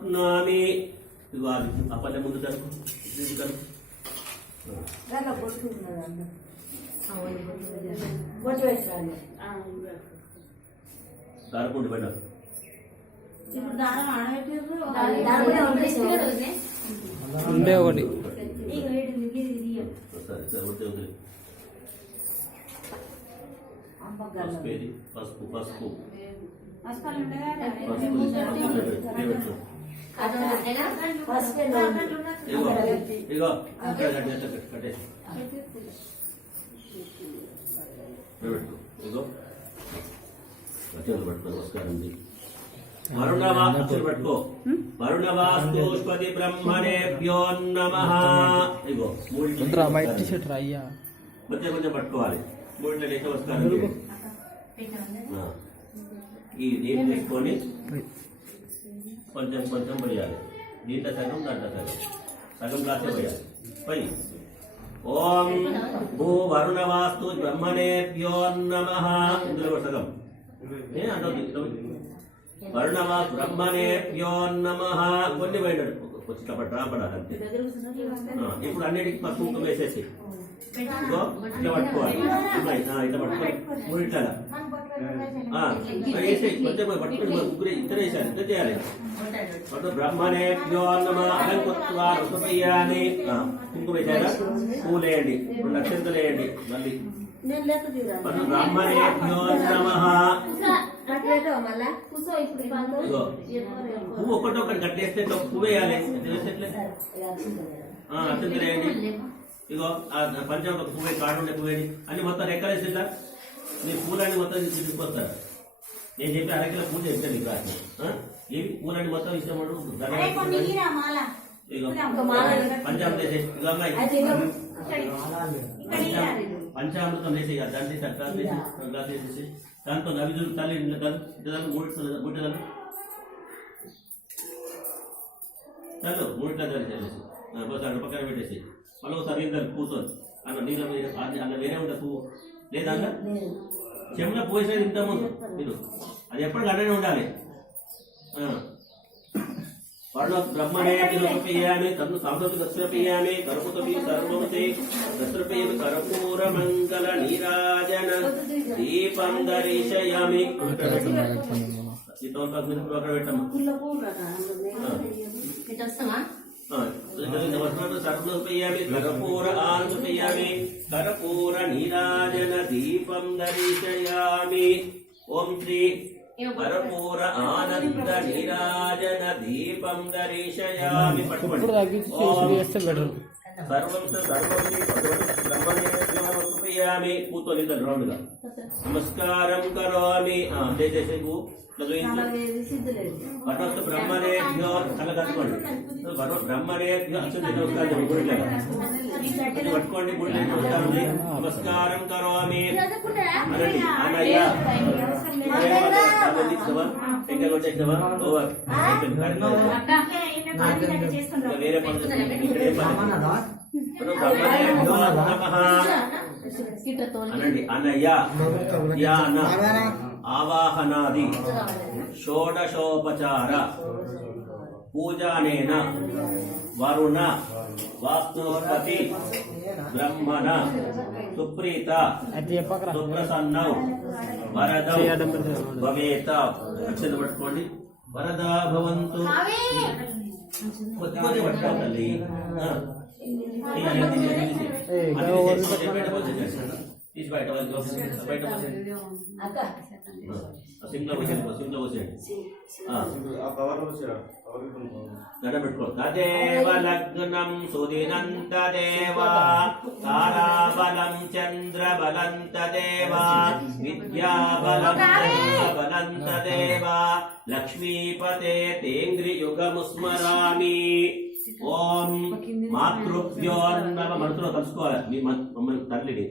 పునఃనామి ఇదిగో అది అప్పటి ముందు జరుపు ఇది జరుపు దాంట్లో బొట్టు ఉన్నది అందులో. బొట్టు పెట్టాలి దారపుండి పైన ఇప్పుడు దారం ఆడబెట్టారు దారం కూడా ఉంది సార్. ఉండే ఒకటి ఇక వీటి మిగిలి తీయం సరే సరే వద్దు వద్దు అమ్మ పసుపు గల్ల. ఏది పసుపు పసుపు మస్కాలు ఉండగా పసుపు నమస్కారం పట్టుకో ఇగో అయ్యా కొంచెం కొంచెం పట్టుకోవాలి మూడింట్లో లేక ఈ నీళ్ళు తీసుకొని కొంచెం కొంచెం పోయాలి. దీంట్లో సగం దాంట్లో సగం. సగం గ్లాసే పోయాలి. పోయి. ఓం భూ వరుణవాస్తు బ్రహ్మణేభ్యో నమ. ఇందులో సగం. ఏ అంటే కొన్ని పోయినాడు. కొంచెం రాబడాలి అంతే. ఇప్పుడు అన్నిటికీ పసుపు కుంకుమ వేసేసి. ఇట్లా పట్టుకోవాలి. ఇట్లా పట్టుకోవాలి మూడు ఇట్లా. కొంచెం పట్టుకుని ముగ్గురు ఇద్దరు చేయాలి. కుంకుమ వేసారా? రెండు వేయండి మళ్ళీ. పువ్వు ఒకటొకటి కట్టేస్తే పువ్వు వేయాలి. అక్షింతలు. వేయండి ఇగో ఆ పంచం ఒక పువ్వు కాడు ఉండే పువ్వు వేయండి అన్ని మొత్తం రెక్కలేసి ఇట్లా మీ పూలన్నీ మొత్తం తీసుకొస్తారు నేను చెప్పి అరకిలో పూజ చెప్తాను నీకు? ఇవి పూలన్నీ మొత్తం మాల? పంచామృతం పంచామృతం వేసి తీసి అట్లా తీసేసి దాంతో నవి తల్లి ఇట్లా దాన్ని మూడు మూడు చాలు మూడిట్లా దాన్ని చేసేసి పక్కన పెట్టేసి మళ్ళీ ఒకసారి కూర్చొని అన్న నీళ్ళ మీద అన్న- అన్న వేరే ఉంటుంది పువ్వు? లేదా చెమట పోసేది ఇంత ముందు మీరు. అది ఎప్పటికీ అక్కడనే ఉండాలి. ఆ. వర్ణ బ్రహ్మణే సమర్పయామి తన్ను సంస్కృతి దర్శనపయామి కర్పుతమి సర్వమతే దర్శనపయామి కర్పూర మంగళ నీరాజన దీపం దర్శయామి. మీద అక్కడ పెట్టమ్మా. సర్వపయామి కర్పూర ఆనందపయామి కర్పూర నీరాజన దీపం దర్శయామి. ఓం శ్రీ కర్పూర ఆనంద నీరాజన దీపం దర్శయామి. పట్టుకోండి ఓం కూర్చొని నమస్కారం కరోమి. దయచేసి కట్టుకోండి అత్యంత నమస్కారం గుడిలో పట్టుకోండి గుడిలో నమస్కారం కరోమి. అనండి. అన్నయ్య. ఇంకా వచ్చేసావా ఓవర్ అయిపోయింది వేరే పనులు అనండి ధ్యాన ఆవాహనాది షోడశోపచార పూజానేన వరుణ వాస్తుపతి బ్రహ్మణ సుప్రీత. సుప్రసన్నౌ. వరదౌ. భవేత. అక్షత పట్టుకోండి. వరద భవంతు. కొద్ది కొద్ది పట్టుకో తల్లి. తీసి బయట బయట పోసేయండి సింక్లో పోసేయండి ఆ. దండం పెట్టుకో. తదేవ లగ్నం సుదినంత దేవా. తారాబలం చంద్రబలం తదేవా విద్యాబలం బలం తదేవా లక్ష్మీపతే తేంద్రియుగము స్మరామి ఓం మాతృభ్యో నమ మనసులో కలుసుకోవాలి. మీ మమ్మల్ని తల్లిని